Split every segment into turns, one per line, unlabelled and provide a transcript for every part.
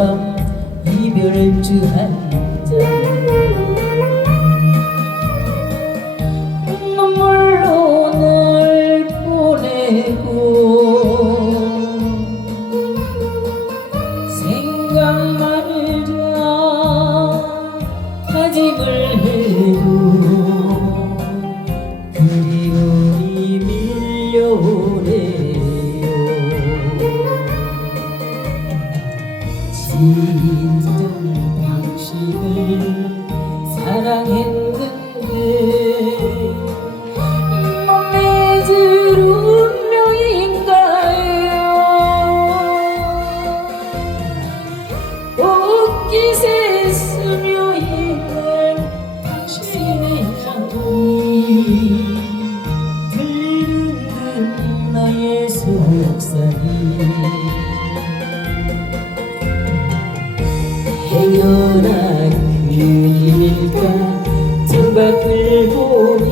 밤 이별주 한잔 눈물로 널 보내고 생각 말자 다짐을 해도 진정 당신을 사랑했는데 못 맺을 운명인가요? 옷깃에 스며 있는 당신의 향기 들리는 나의 속삭임 그일까 창밖을 보니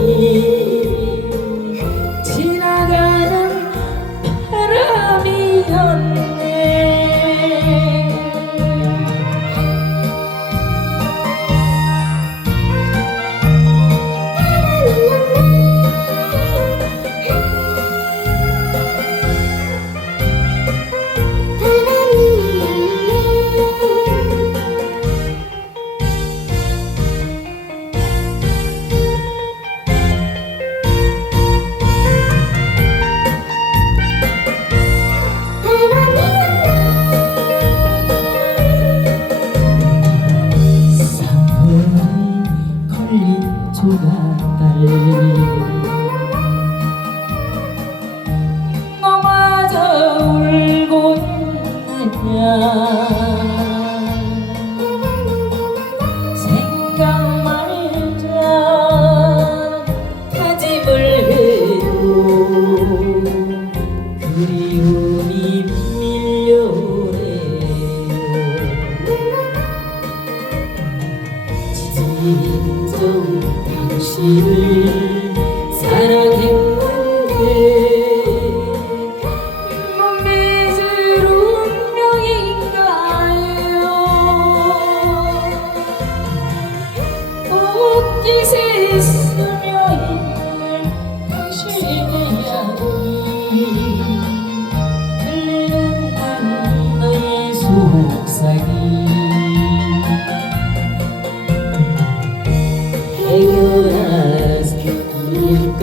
찾아 울고 있냐 생각 말자 다짐을 해도 그리움이 밀려오네요 지진정 당신을 사랑했는데 이곳에 있으면 다시 내 안이 들리는 건 나의 속삭임 일까?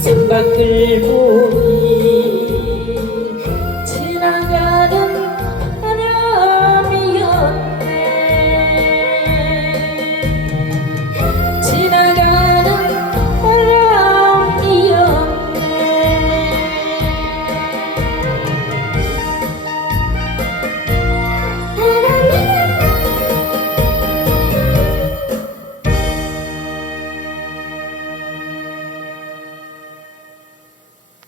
창밖을 보